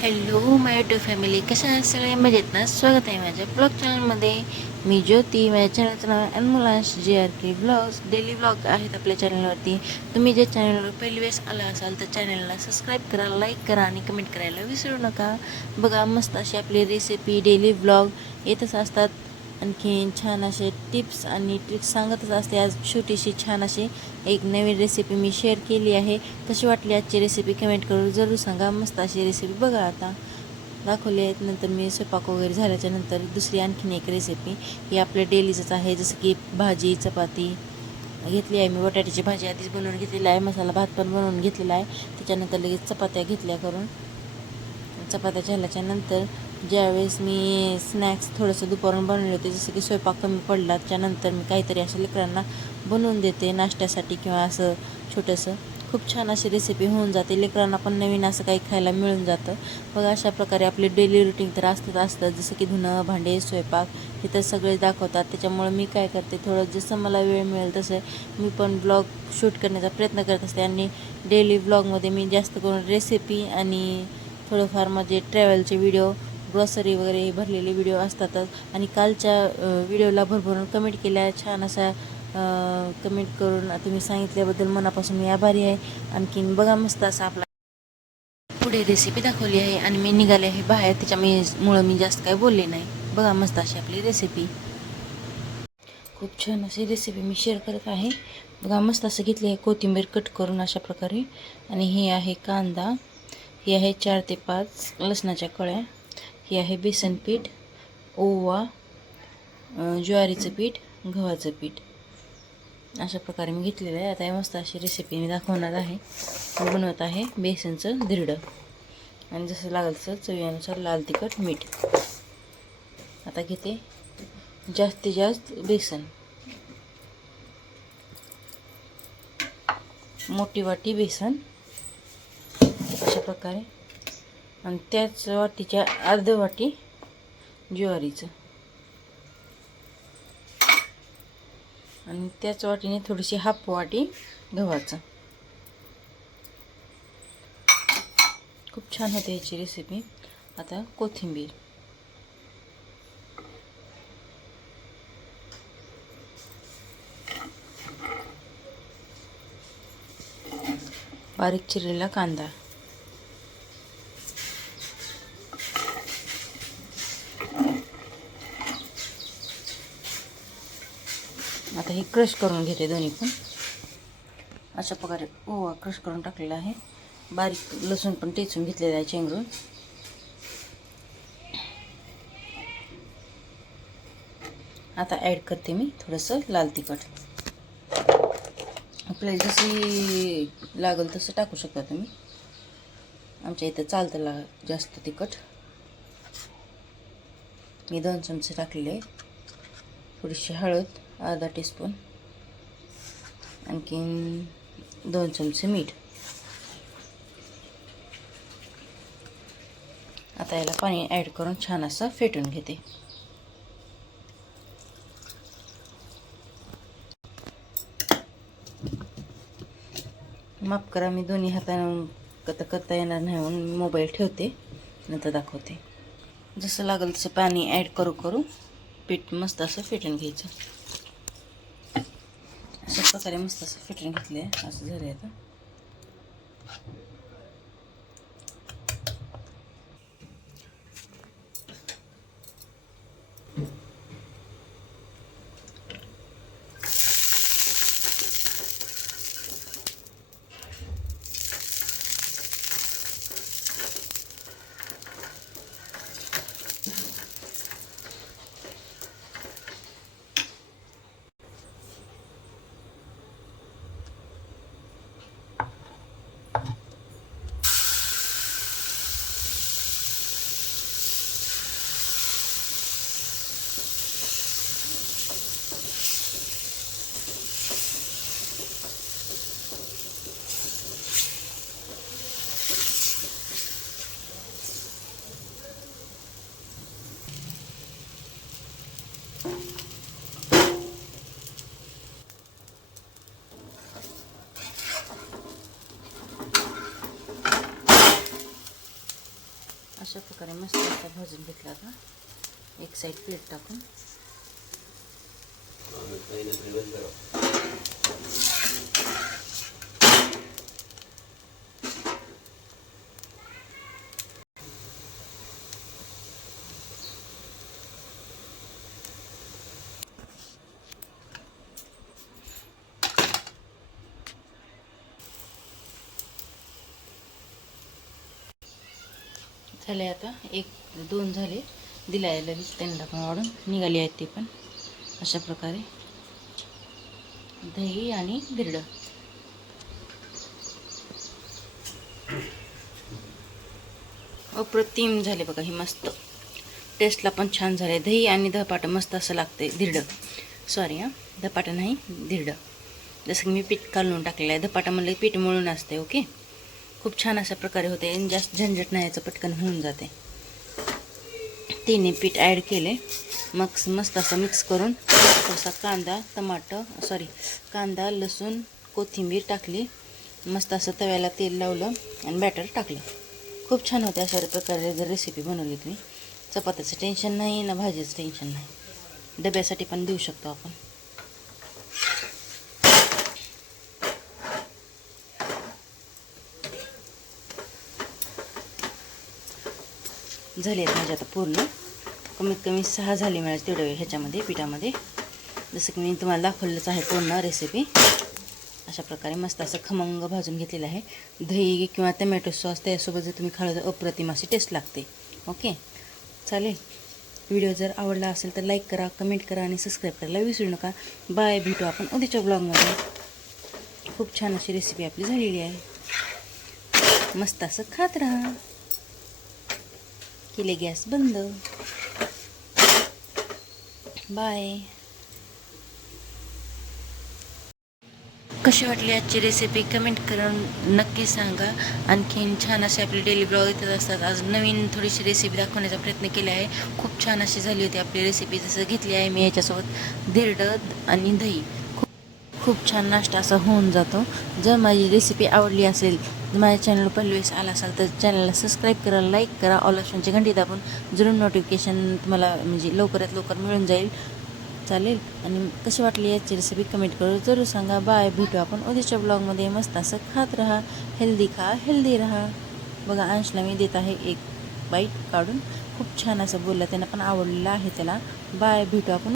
Hello माय YouTube family, कशा आहात सगळे? मजेत ना? स्वागत आहे माझ्या ब्लॉग चॅनलमध्ये. मी ज्योती. माझ्या चॅनलचं नाव अनमुलांश JRK ब्लॉग्स. डेली ब्लॉग आहेत आपल्या चॅनलवरती. तुम्ही ज्या चॅनलवर पहिली वेळेस आला असाल तर चॅनलला सबस्क्राईब करा, लाईक करा आणि कमेंट करायला विसरू नका. बघा, मस्त अशी आपली रेसिपी डेली ब्लॉग येतच असतात. आणखीन छान असे टिप्स आणि ट्रिक्स सांगतच असते. आज छोटीशी छान अशी एक नवीन रेसिपी मी शेअर केली आहे. कशी वाटली आजची रेसिपी कमेंट करून जरूर सांगा. मस्त अशी रेसिपी बघा आता दाखवली आहेत. नंतर मी स्वयंपाक वगैरे झाल्याच्या नंतर दुसरी आणखीन एक रेसिपी ही आपल्या डेलीचंच आहे. जसं की भाजी चपाती घेतली आहे मी. बटाट्याची भाजी आधीच बनवून घेतलेली आहे. मसाला भात पण बनवून घेतलेला आहे. त्याच्यानंतर लगेच चपात्या घेतल्या करून. चपात्या झाल्याच्या नंतर ज्यावेळेस मी स्नॅक्स थोडंसं दुपारून बनवले होते, जसं की स्वयंपाक कमी पडला त्याच्यानंतर मी काहीतरी असं लेकरांना बनवून देते नाश्त्यासाठी किंवा असं छोटंसं. खूप छान अशी रेसिपी होऊन जाते. लेकरांना पण नवीन असं काही खायला मिळून जातं. बघा, अशा प्रकारे आपले डेली रुटीन तर असतं जसं की धुणं भांडे स्वयंपाक हे तर सगळे दाखवतात. त्याच्यामुळे मी काय करते, थोडं जसं मला वेळ मिळेल तसं मी पण ब्लॉग शूट करण्याचा प्रयत्न करत असते. आणि डेली ब्लॉगमध्ये मी जास्त करून रेसिपी आणि थोडंफार माझे ट्रॅव्हलचे व्हिडिओ, ग्रॉसरी वगैरे भरलेले व्हिडिओ असतातच. आणि कालच्या व्हिडिओला भरभरून कमेंट केल्या. छान असा कमेंट करून तुम्ही सांगितल्याबद्दल मनापासून मी आभारी आहे. आणखीन बघा, मस्त असा आपला पुढे रेसिपी दाखवली आहे आणि मी निघाले आहे बाहेर. त्याच्यामुळं मी जास्त काही बोलले नाही. बघा, मस्त अशी आपली रेसिपी. खूप छान अशी रेसिपी मी शेअर करत आहे. बघा, मस्त असं घेतली आहे कोथिंबीर कट करून अशा प्रकारे. आणि ही आहे कांदा, ही आहे 4 ते 5 लसणाच्या कळ्या, ही आहे बेसन पीठ, ओवा, ज्वारीचं पीठ, गव्हाचं पीठ अशा प्रकारे मी घेतलेलं आहे. आता हे मस्त अशी रेसिपी मी दाखवणार आहे. मी बनवत आहे बेसनचं धिरडं. आणि जसं लागेल तसं चवीनुसार लाल तिखट मीठ. आता घेते जास्तीत जास्त बेसन, मोठी वाटी बेसन अशा प्रकारे. आणि त्याच वाटीच्या अर्ध वाटी ज्वारीचं. आणि त्याच वाटीने थोडीशी हाफ वाटी गव्हाचं. खूप छान होते याची रेसिपी. आता कोथिंबीर, बारीक चिरलेला कांदा, आता हे क्रश करून घेते दोन्ही पण. अशा प्रकारे ओवा क्रश करून टाकलेला आहे. बारीक लसूण पण टेचून घेतलेला आहे चेंगरून. आता ॲड करते मी थोडंसं लाल तिखट. आपल्याला जशी लागेल तसं टाकू शकता तुम्ही. आमच्या इथं चालतं जास्त तिखट. मी 2 चमचे टाकलेले आहे. थोडीशी हळद, अर्धा टीस्पून, आणखीन 2 चमचे मीठ. आता याला पाणी ॲड करून छान असं फेटून घेते. माफ करा, मी दोन्ही हाताने करता येणार नाही म्हणून मोबाईल ठेवते, नंतर दाखवते. जसं लागेल तसं पाणी ॲड करू पीठ मस्त असं फेटून घ्यायचं. अशा प्रकारे मस्त असं फेटून घेतले. असं झालं आता. अशा प्रकारे मस्त असा भाजून घेतला आता एक साईड पीठ टाकून. झाले आता 1-2 झाले, दिला आहे लगेच त्यांना पण वाढून निघाली आहेत ते पण. अशा प्रकारे दही आणि धिरडं अप्रतिम झाले बघा. ही मस्त टेस्टला पण छान झाले. दही आणि धपाटं मस्त असं लागते. धिरडं सॉरी धपाटं नाही धिरडं. जसं की मी पीठ काढून टाकलेलं आहे. धपाटा म्हणलं पीठ मळून असते. ओके, खूप छान अशा प्रकारे होते. जास्त झंझट नाही, याचं पटकन होऊन जाते. तिन्ही पीठ ॲड केले, मग मस्त असं मिक्स करून थोडासा कांदा लसूण कोथिंबीर टाकली. मस्त असं तव्याला तेल लावलं आणि बॅटर टाकलं. खूप छान होते. अशा प्रकारे जर रेसिपी बनवली तुम्ही, चपात्याचं टेन्शन नाही ना भाजीचं टेन्शन नाही. डब्यासाठी पण देऊ शकतो आपण. झाले आहेत माझे आता पूर्ण. कमीत कमी 6 झाली मिळाली तेवढं ह्याच्यामध्ये पिठामध्ये. जसं की मी तुम्हाला दाखवलंच आहे पूर्ण रेसिपी. अशा प्रकारे मस्त असं खमंग भाजून घेतलेलं आहे. दही किंवा टमॅटो सॉस त्यासोबत जर तुम्ही खाल्लं तर अप्रतिम अशी टेस्ट लागते. ओके, चालेल. व्हिडिओ जर आवडला असेल तर लाईक करा, कमेंट करा आणि सबस्क्राईब करायला विसरू नका. बाय, भेटू आपण उद्याच्या ब्लॉगमध्ये. खूप छान अशी रेसिपी आपली झालेली आहे. मस्त असं खात राहा. केले गॅस बंद. बाय. कशी वाटली आजची रेसिपी कमेंट करून नक्की सांगा. आणखीन छान असे आपले डेली ब्लॉग येतच असतात. आज नवीन थोडीशी रेसिपी दाखवण्याचा प्रयत्न केला आहे. खूप छान अशी झाली होती आपली रेसिपी. जसं घेतली आहे मी याच्यासोबत धिरडं आणि दही. खूप छान नाश्ता असा होऊन जातो. जर माझी रेसिपी आवडली असेल, माझ्या चॅनल पहिल्या वेळेस आला असाल तर चॅनलला सबस्क्राईब करा, लाईक करा, ऑल ऑप्शनची घंटी दाबून जरूर नोटिफिकेशन तुम्हाला म्हणजे लवकरात लवकर मिळून जाईल. चालेल. आणि कशी वाटली याची रेसिपी कमेंट करून जरूर सांगा. बाय, भेटू आपण उद्याच्या ब्लॉगमध्ये. मस्त असं खात राहा, हेल्दी खा, हेल्दी राहा. बघा, अंशला मी देत आहे एक बाईट काढून. खूप छान असं बोलला, त्यांना पण आवडलेलं आहे त्याला. बाय, भेटू आपण.